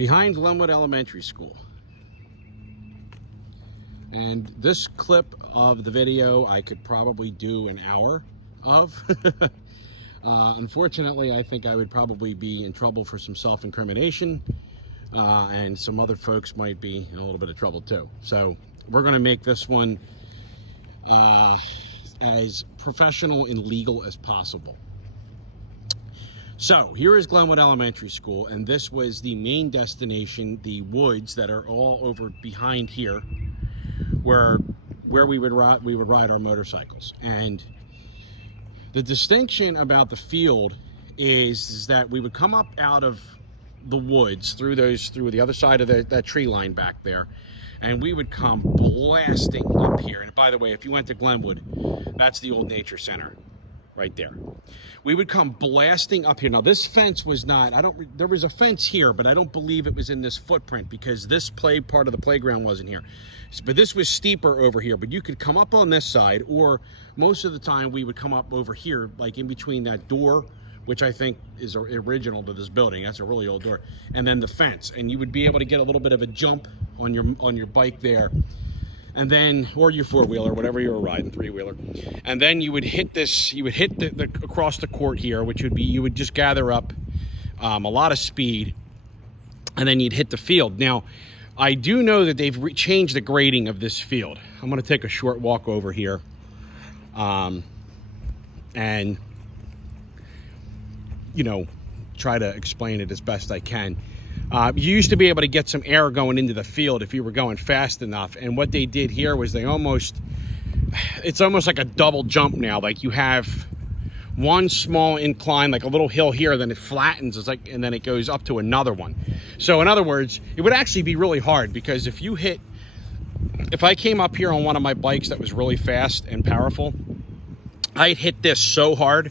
behind Glenwood Elementary School. And this clip of the video I could probably do an hour of. Unfortunately, I think I would probably be in trouble for some self-incrimination, and some other folks might be in a little bit of trouble too. So we're going to make this one as professional and legal as possible. So here is Glenwood Elementary School, and this was the main destination, the woods that are all over behind here, where we would ride our motorcycles. And the distinction about the field is that we would come up out of the woods through the other side of that tree line back there, and we would come blasting up here. And by the way, if you went to Glenwood, that's the old nature center right there. We would come blasting up here. Now this fence was not, there was a fence here, but I don't believe it was in this footprint because this part of the playground wasn't here. But this was steeper over here, but you could come up on this side, or most of the time we would come up over here, like in between that door, which I think is original to this building. That's a really old door. And then the fence, and you would be able to get a little bit of a jump on your bike there. And then, or your four-wheeler, whatever you were riding, three-wheeler. And then you would hit this, you would hit the across the court here, which would be, you would just gather up a lot of speed, and then you'd hit the field. Now, I do know that they've changed the grading of this field. I'm going to take a short walk over here, and, you know, try to explain it as best I can. You used to be able to get some air going into the field if you were going fast enough. And what they did here was it's almost like a double jump now. Like you have one small incline, like a little hill here, then it flattens, and then it goes up to another one. So in other words, it would actually be really hard, because if I came up here on one of my bikes that was really fast and powerful, I'd hit this so hard,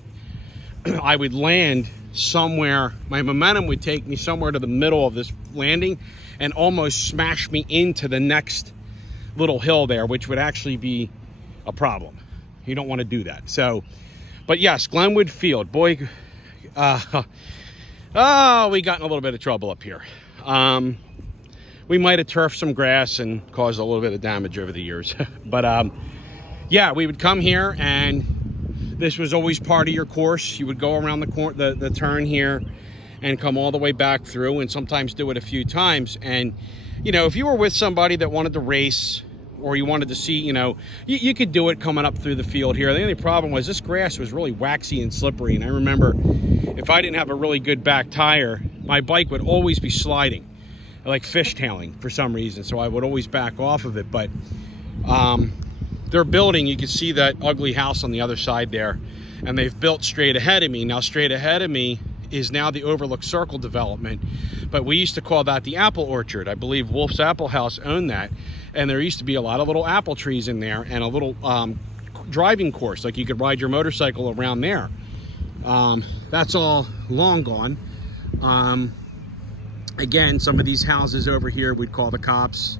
I would land somewhere, my momentum would take me somewhere to the middle of this landing and almost smash me into the next little hill there, which would actually be a problem. You don't want to do that. So, but yes, Glenwood Field, boy, we got in a little bit of trouble up here. We might have turfed some grass and caused a little bit of damage over the years. But yeah, we would come here, and this was always part of your course. You would go around the turn here and come all the way back through, and sometimes do it a few times. And, you know, if you were with somebody that wanted to race, or you wanted to see, you know, you could do it coming up through the field here. The only problem was this grass was really waxy and slippery. And I remember if I didn't have a really good back tire, my bike would always be sliding, like fishtailing for some reason. So I would always back off of it. But, they're building, you can see that ugly house on the other side there, and they've built straight ahead of me. Now straight ahead of me is now the Overlook Circle development, but we used to call that the apple orchard. I believe Wolf's Apple House owned that, and there used to be a lot of little apple trees in there, and a little driving course, like you could ride your motorcycle around there. That's all long gone. Again, some of these houses over here we'd call the cops.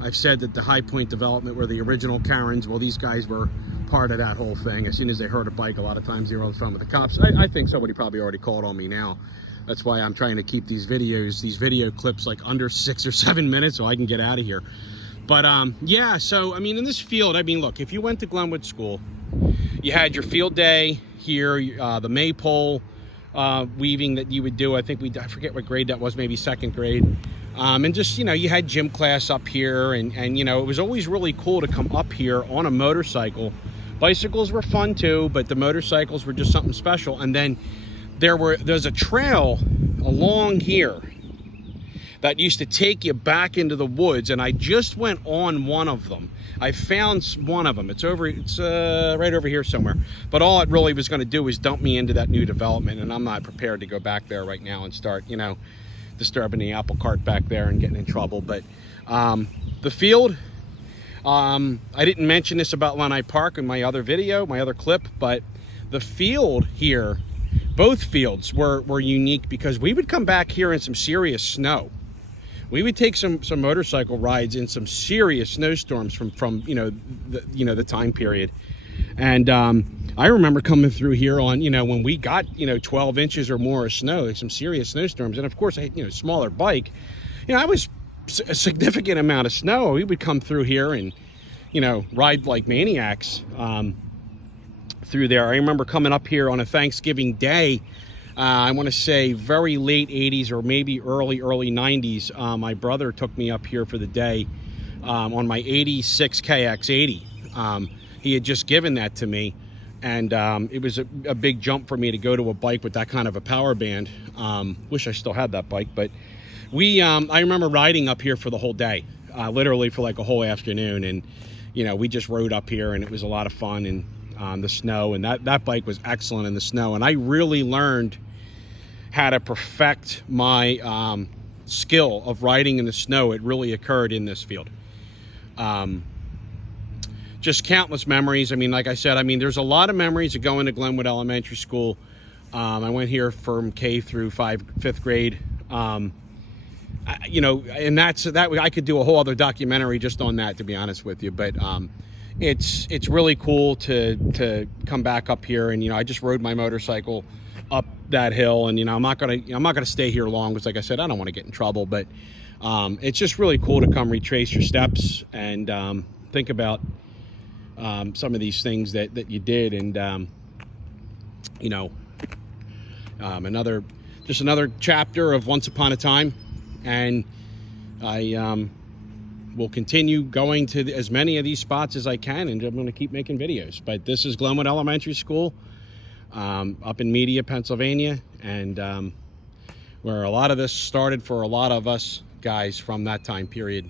I've said that the High Point development were the original Karens. Well, these guys were part of that whole thing. As soon as they heard a bike, a lot of times they were on the phone with the cops. I think somebody probably already called on me now. That's why I'm trying to keep these video clips like under 6 or 7 minutes so I can get out of here. But yeah, so I mean, in this field, I mean, look, if you went to Glenwood School, you had your field day here, the maypole weaving that you would do. I forget what grade that was, maybe second grade. And just, you know, you had gym class up here, and you know, it was always really cool to come up here on a motorcycle. Bicycles were fun too, but the motorcycles were just something special. And then there's a trail along here that used to take you back into the woods, and I just went on one of them. I found one of them. It's right over here somewhere. But all it really was going to do was dump me into that new development, and I'm not prepared to go back there right now and start, you know, disturbing the apple cart back there and getting in trouble. But the field, I didn't mention this about Lanai Park in my other video, my other clip, but the field here, both fields were unique, because we would come back here in some serious snow. We would take some motorcycle rides in some serious snowstorms from the time period. And I remember coming through here on, when we got, 12 inches or more of snow, some serious snowstorms. And of course, I had, smaller bike. I was a significant amount of snow. We would come through here and, ride like maniacs through there. I remember coming up here on a Thanksgiving day. I want to say very late 80s or maybe early 90s. My brother took me up here for the day on my 86 KX80. He had just given that to me, and it was a big jump for me to go to a bike with that kind of a power band. Wish I still had that bike, but I remember riding up here for the whole day, literally for like a whole afternoon, and we just rode up here, and it was a lot of fun, and the snow, and that bike was excellent in the snow, and I really learned how to perfect my skill of riding in the snow. It really occurred in this field. Just countless memories. I mean, like I said, there's a lot of memories of going to Glenwood Elementary School. I went here from K through fifth grade. And that I could do a whole other documentary just on that, to be honest with you. But it's really cool to come back up here, and I just rode my motorcycle up that hill, and I'm not gonna stay here long because, like I said, I don't want to get in trouble. But it's just really cool to come retrace your steps and think about some of these things that you did, and another chapter of Once Upon a Time. And I will continue going to as many of these spots as I can, and I'm going to keep making videos. But this is Glenwood Elementary School up in Media, Pennsylvania, and where a lot of this started for a lot of us guys from that time period.